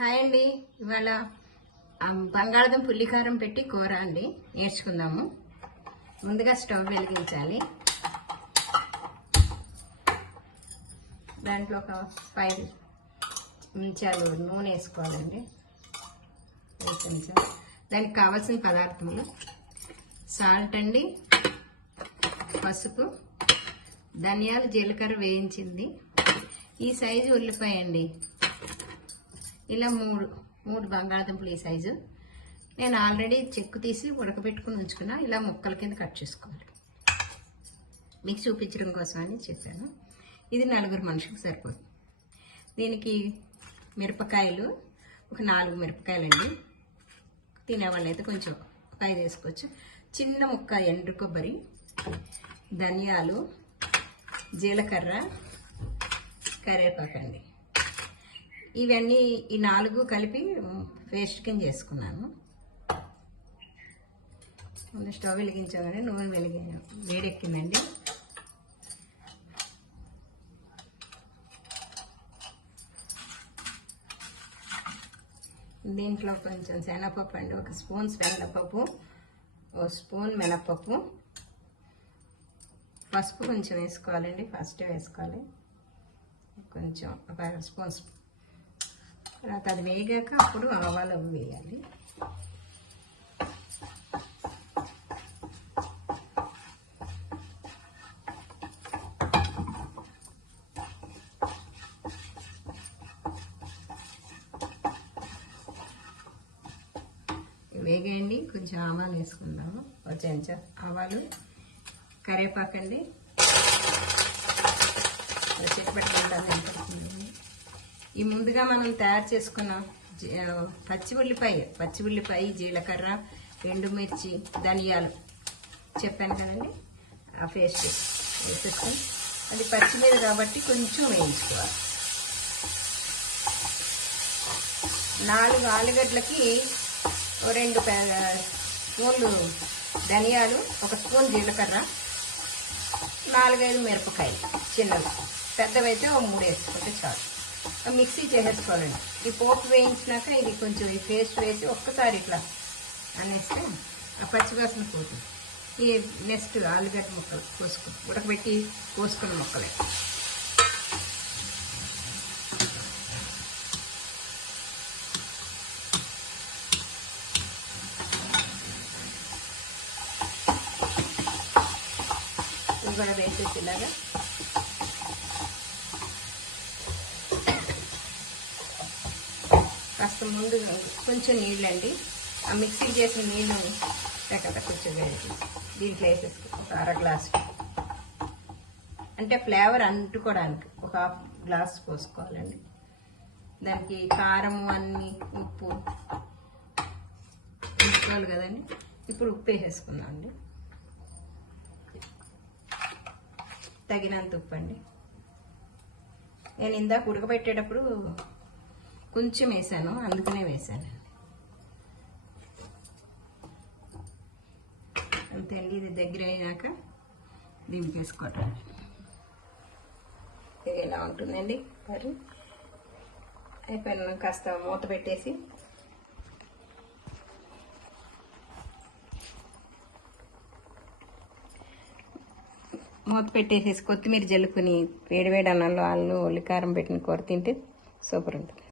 Hi అండి. ఇవాళ బంగాళదుంప పుల్లికారం పెట్టి కూర అండి నేర్చుకుందాము. ముందుగా స్టవ్ వెలిగించాలి. దాంట్లో ఒక 5 నిమిషాలు నూనె వేసుకోవాలండి. దానికి కావాల్సిన పదార్థములు సాల్ట్ అండి, పసుపు, ధనియాలు, జీలకర్ర వేయించింది, ఈ సైజు ఉల్లిపాయ అండి. ఇలా మూడు బంగాళదుంపలు ఈ సైజు. నేను ఆల్రెడీ చెక్కు తీసి ఉడకబెట్టుకుని ఉంచుకున్నా. ఇలా ముక్కల కింద కట్ చేసుకోవాలి. మీకు చూపించడం కోసం అని చెప్పాను. ఇది 4 మనుషులకు సరిపోతుంది. దీనికి మిరపకాయలు ఒక 4 మిరపకాయలండి. తినేవాళ్ళు అయితే కొంచెం 5 వేసుకోవచ్చు. చిన్న ముక్క ఎండు కొబ్బరి, ధనియాలు, జీలకర్ర, కరివేపాకండి. ఇవన్నీ ఈ 4 కలిపి పేస్ట్ కింద చేసుకున్నాను. ముందు స్టవ్ వెలిగించగానే నూనె వేడెక్కిందండి. దీంట్లో కొంచెం శనగపప్పు అండి, 1 స్పూన్ శనగపప్పు, 1 స్పూన్ మినపప్పు, పసుపు కొంచెం వేసుకోవాలండి. ఫస్ట్ వేసుకోవాలి కొంచెం, ఒక 1 స్పూన్. తర్వాత అది వేగాక అప్పుడు ఆవాలు వేయాలి. వేగేయండి. కొంచెం ఆవాలు వేసుకుందాము. ఒక చెంచా ఆవాలు, కరివేపాకండి, చిక్కబెట్టుకుంటాను. ఈ ముందుగా మనం తయారు చేసుకున్న పచ్చి ఉల్లిపాయ, జీలకర్ర, ఎండుమిర్చి, ధనియాలు చెప్పాను కదండి, ఆ పేస్ట్ వేసేసుకొని అది పచ్చిమిర్చి కాబట్టి కొంచెం వేయించుకోవాలి. 4 ఆలుగడ్డలకి 2 స్పూన్లు ధనియాలు, 1 స్పూన్ జీలకర్ర, 4-5 మిరపకాయలు చిన్నవి, పెద్దవైతే 3 వేసుకుంటే చాలు. మిక్సీ చేసేసుకోవాలండి. ఈ పోపు వేయించినాక ఇది కొంచెం ఈ పేస్ట్ వేసి ఒక్కసారి ఇట్లా అనేస్తే ఆ పచ్చివాసన పోతుంది. ఈ నెక్స్ట్ ఆలుగడ్డ ముక్కలు ఉడకబెట్టి కోసుకున్న ముక్కలే. ఇవి కూడా వేసేసి ఇలాగా కాస్త ముందు కొంచెం నీళ్ళండి, ఆ మిక్సీ చేసిన నీళ్ళు లేకపోతే కొంచెం వేడి దీంట్లో వేసేసుకో. ఒక 1/2 గ్లాసు అంటే ఫ్లేవర్ అంటుకోవడానికి 1/2 గ్లాస్ పోసుకోవాలండి. దానికి కారం అన్ని ఉప్పు వేసుకోవాలి కదండి. ఇప్పుడు ఉప్పు వేసేసుకుందాం అండి. తగినంత ఉప్పు అండి. నేను ఇందాక ఉడకబెట్టేటప్పుడు కొంచెం వేసాను, అందుకనే వేసాను. అంతే అండి. ఇది దగ్గర అయినాక దీనికి వేసుకోవటం ఇది ఇలా ఉంటుందండి. మరి అయిపోయిన కాస్త మూత పెట్టేసి కొత్తిమీర జల్లుకుని వేడివేడి అన్నంలో ఉల్లికారం పెట్టిన కూర తింటే సూపర్ ఉంటుంది.